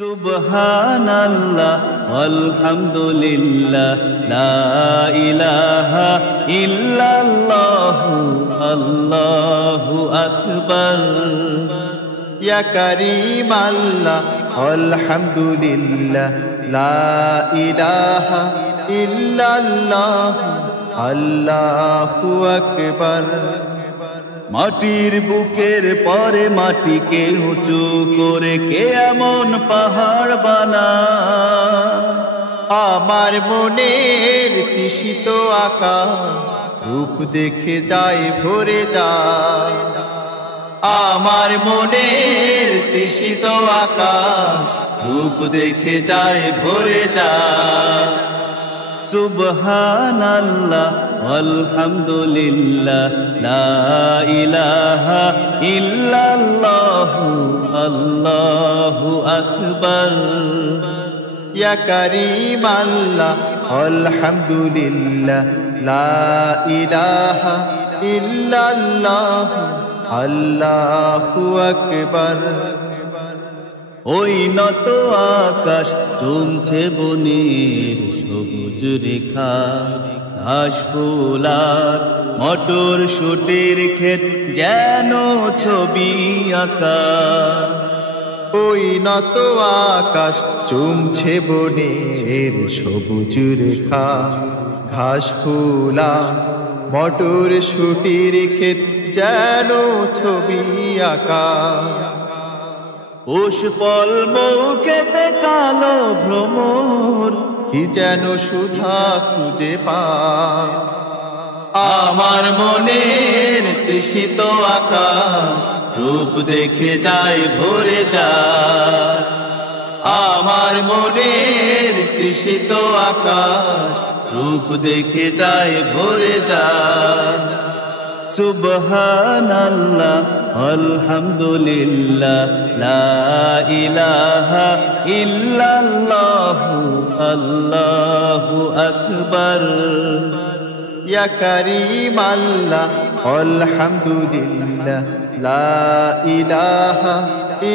সুবহানাল্লাহ আলহামদুলিল্লাহ লা ইলাহা ইল্লাল্লাহ আল্লাহু আকবার। ইয়া কারীম আল্লাহ আলহামদুলিল্লাহ লা ইলাহা ইল্লাল্লাহ আল্লাহু আকবার। মাটির বুকের পরে মাটিকে উঁচু করে কে এমন পাহাড় বানায়? আমার মনের তৃষিত আকাশ রূপ দেখে যায় ভরে যায়। আমার মনের তৃষিত আকাশ রূপ দেখে যায় ভরে যায়। সুবহানাল্লাহ আলহামদুলিল্লাহ লা ইলাহা ইল্লাল্লাহ আল্লাহু আকবার। ইয়া কারীম আল্লাহ আলহামদুলিল্লাহ লা ইলাহা ইল্লাল্লাহ আল্লাহু আকবার। ওই নত আকাশ চুমছে বনের সবুজ রেখা, ঘাস ফুলার মটর শুটির ক্ষেত যেন ছবি আঁকা। ওই নত আকাশ চুমছে বনের সবুজ রেখা, ঘাস ফুলা মটর শুটির ক্ষেত যেন ছবি আঁকা। পুষ্পল মৌকেতে কালো ভ্রমর কি যেন সুধা খুঁজে পায়। আমার মনের তৃষিত আকাশ রূপ দেখে যায় ভরে যায়। আমার মনের তৃষিত আকাশ রূপ দেখে যায় ভরে যায়। সুবহানাল্লাহ আলহামদুলিল্লাহ লা ইলাহা ইল্লাল্লাহ আল্লাহু আকবার। ইয়া কারীম আল্লাহ আলহামদুলিল্লাহ লা ইলাহা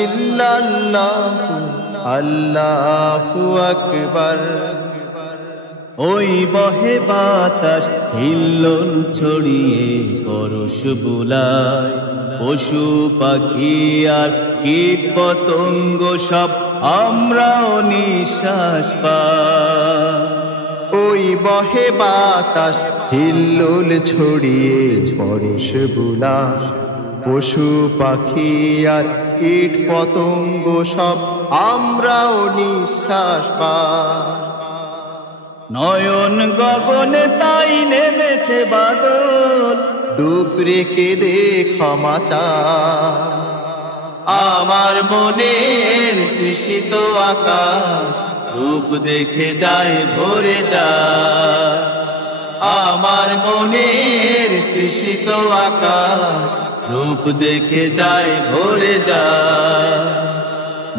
ইল্লাল্লাহ আল্লাহু আকবার। ওই বহে বাতাস হিল্লোল ছড়িয়ে পরশ বুলায়, পশু পাখি আর কীট পতঙ্গ সব আমরাও নিঃশ্বাস পাই। ওই বহে বাতাস হিল্লোল ছড়িয়ে পরশ বুলায়, পশু পাখি আর কীট পতঙ্গ সব আমরাও নিঃশ্বাস পাই। নয়ন গগনে তাই নেমেছে বাদল, ডুকরে কেঁদে ক্ষমা চায়। আমার মনের তৃষিত আকাশ রূপ দেখে যায় ভরে যায়। আমার মনের তৃষিত আকাশ রূপ দেখে যায় ভরে যায়।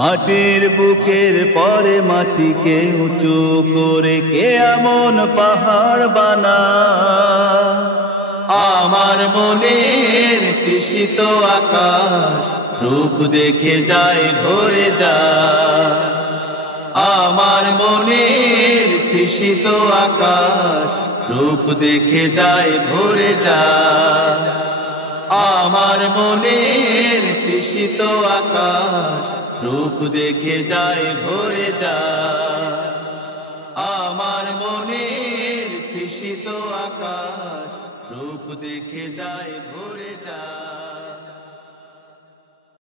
মাটির বুকের পরে মাটিকে উঁচু করে কে এমন পাহাড় বানায়? আমার মনের তৃষিত আকাশ রূপ দেখে যায় ভরে যায়। আমার মনের তৃষিত আকাশ রূপ দেখে যায় ভরে যায়। আমার মনের তৃষিত আকাশ রূপ দেখে যায় ভরে যায়। আমার মনের তৃষিত আকাশ রূপ দেখে যায় ভরে যায়।